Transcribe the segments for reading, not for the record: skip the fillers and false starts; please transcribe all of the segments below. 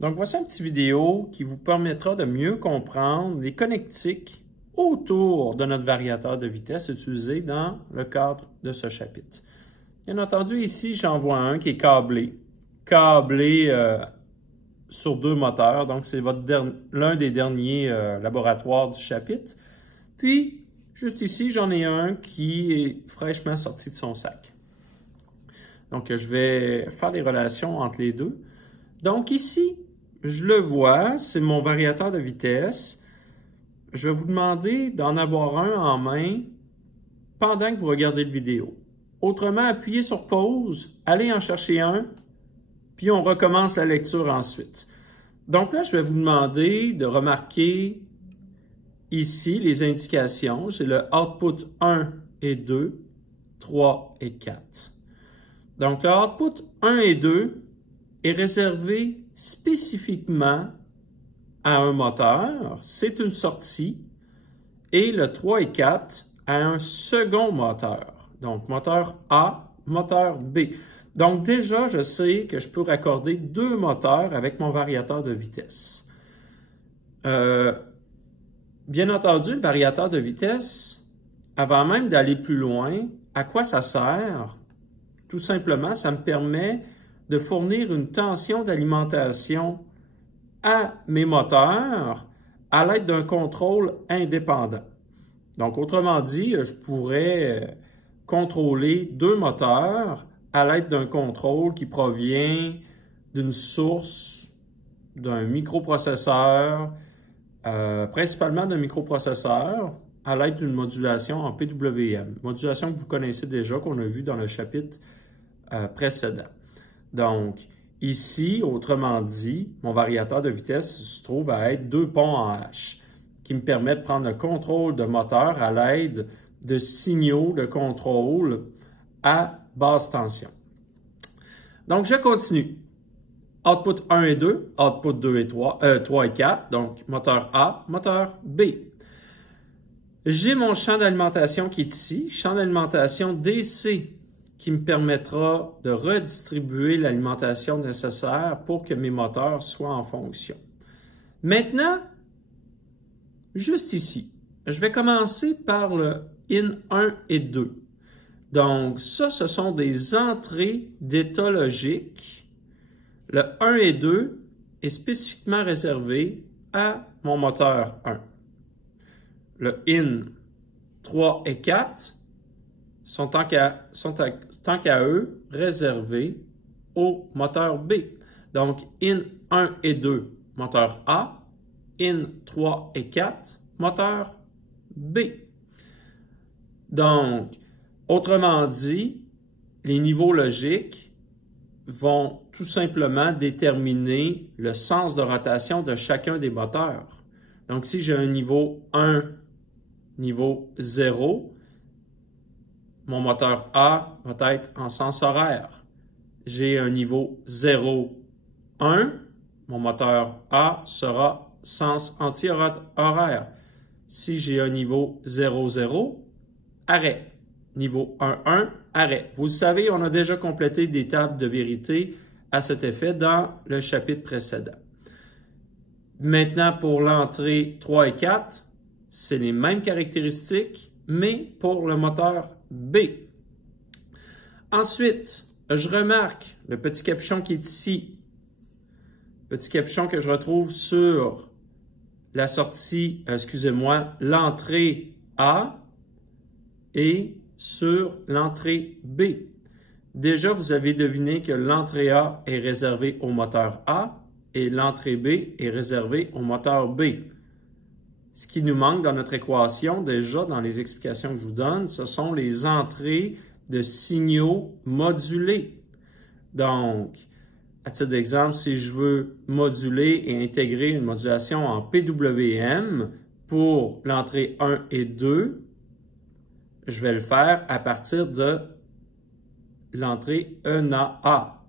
Donc, voici une petite vidéo qui vous permettra de mieux comprendre les connectiques autour de notre variateur de vitesse utilisé dans le cadre de ce chapitre. Bien entendu, ici, j'en vois un qui est câblé sur deux moteurs. Donc, c'est l'un des derniers laboratoires du chapitre. Puis, juste ici, j'en ai un qui est fraîchement sorti de son sac. Donc, je vais faire les relations entre les deux. Donc, ici, je le vois, c'est mon variateur de vitesse. Je vais vous demander d'en avoir un en main pendant que vous regardez la vidéo. Autrement, appuyez sur pause, allez en chercher un, puis on recommence la lecture ensuite. Donc là, je vais vous demander de remarquer ici les indications. J'ai le output 1 et 2, 3 et 4. Donc le output 1 et 2 est réservé spécifiquement à un moteur, c'est une sortie, et le 3 et 4 à un second moteur. Donc moteur A, moteur B. Donc déjà, je sais que je peux raccorder deux moteurs avec mon variateur de vitesse. Bien entendu, le variateur de vitesse, avant même d'aller plus loin, à quoi ça sert? Tout simplement, ça me permet de fournir une tension d'alimentation à mes moteurs à l'aide d'un contrôle indépendant. Donc, autrement dit, je pourrais contrôler deux moteurs à l'aide d'un contrôle qui provient d'une source, d'un microprocesseur, principalement d'un microprocesseur, à l'aide d'une modulation en PWM. Modulation que vous connaissez déjà, qu'on a vu dans le chapitre précédent. Donc, ici, autrement dit, mon variateur de vitesse se trouve à être deux ponts en H qui me permettent de prendre le contrôle de moteur à l'aide de signaux de contrôle à basse tension. Donc, je continue. Output 1 et 2, output 2 et 3 et 4, donc moteur A, moteur B. J'ai mon champ d'alimentation qui est ici, champ d'alimentation DC, qui me permettra de redistribuer l'alimentation nécessaire pour que mes moteurs soient en fonction. Maintenant, juste ici, je vais commencer par le in 1 et 2. Donc, ça, ce sont des entrées d'état logique. Le 1 et 2 est spécifiquement réservé à mon moteur 1. Le in 3 et 4 sont tant qu'à eux réservés au moteur B. Donc, in 1 et 2, moteur A, in 3 et 4, moteur B. Donc, autrement dit, les niveaux logiques vont tout simplement déterminer le sens de rotation de chacun des moteurs. Donc, si j'ai un niveau 1, niveau 0, mon moteur A va être en sens horaire. J'ai un niveau 0, 1, mon moteur A sera sens anti-horaire. Si j'ai un niveau 0, 0, arrêt. Niveau 1, 1, arrêt. Vous le savez, on a déjà complété des tables de vérité à cet effet dans le chapitre précédent. Maintenant, pour l'entrée 3 et 4, c'est les mêmes caractéristiques, mais pour le moteur B. Ensuite, je remarque le petit capuchon qui est ici. Petit capuchon que je retrouve sur la sortie, l'entrée A et sur l'entrée B. Déjà, vous avez deviné que l'entrée A est réservée au moteur A et l'entrée B est réservée au moteur B. Ce qui nous manque dans notre équation, déjà dans les explications que je vous donne, ce sont les entrées de signaux modulés. Donc, à titre d'exemple, si je veux moduler et intégrer une modulation en PWM pour l'entrée 1 et 2, je vais le faire à partir de l'entrée ENA-A.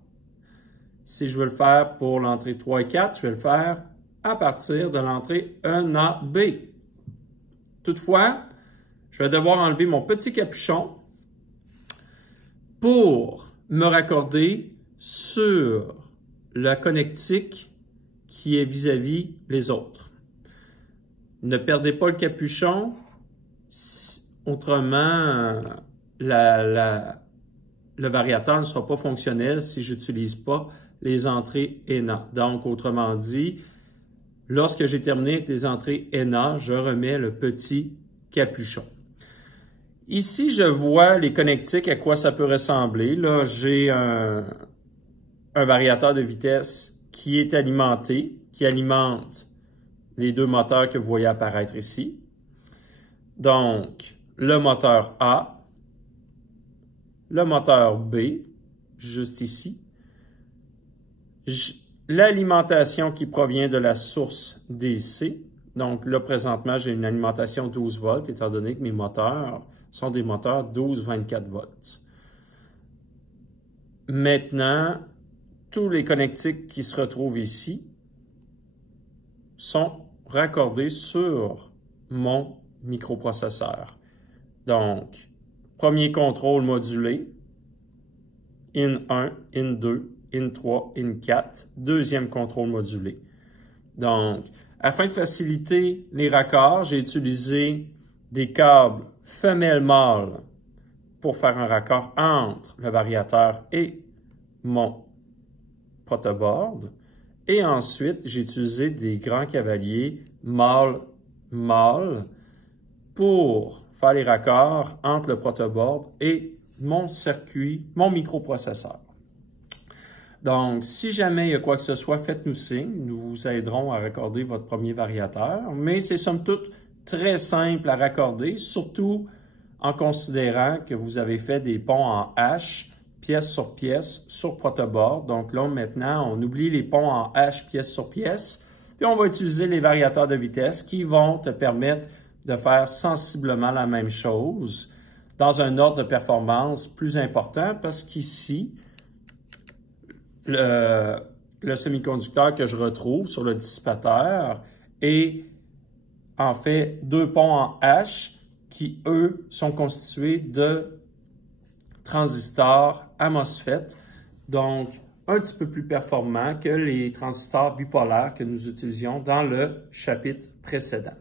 Si je veux le faire pour l'entrée 3 et 4, je vais le faire à partir de l'entrée ENA-B. Toutefois, je vais devoir enlever mon petit capuchon pour me raccorder sur la connectique qui est vis-à-vis les autres. Ne perdez pas le capuchon, autrement le variateur ne sera pas fonctionnel si je n'utilise pas les entrées ENA. Donc, autrement dit, lorsque j'ai terminé avec les entrées ENA, je remets le petit capuchon. Ici, je vois les connectiques, à quoi ça peut ressembler. Là, j'ai un variateur de vitesse qui est alimenté, qui alimente les deux moteurs que vous voyez apparaître ici. Donc, le moteur A, le moteur B, juste ici, l'alimentation qui provient de la source DC. Donc là, présentement, j'ai une alimentation 12 volts, étant donné que mes moteurs sont des moteurs 12-24 volts. Maintenant, tous les connectiques qui se retrouvent ici sont raccordés sur mon microprocesseur. Donc, premier contrôle modulé, IN 1, IN 2, IN 3, IN 4, deuxième contrôle modulé. Donc, afin de faciliter les raccords, j'ai utilisé des câbles femelle-mâle pour faire un raccord entre le variateur et mon protoboard. Et ensuite, j'ai utilisé des grands cavaliers mâle-mâle pour faire les raccords entre le protoboard et mon circuit, mon microprocesseur. Donc, si jamais il y a quoi que ce soit, faites-nous signe. Nous vous aiderons à raccorder votre premier variateur. Mais c'est somme toute très simple à raccorder, surtout en considérant que vous avez fait des ponts en H, pièce sur pièce, sur protoboard. Donc là, maintenant, on oublie les ponts en H, pièce sur pièce. Puis on va utiliser les variateurs de vitesse qui vont te permettre de faire sensiblement la même chose dans un ordre de performance plus important parce qu'ici, le semi-conducteur que je retrouve sur le dissipateur est en fait deux ponts en H qui, eux, sont constitués de transistors à MOSFET, donc un petit peu plus performants que les transistors bipolaires que nous utilisions dans le chapitre précédent.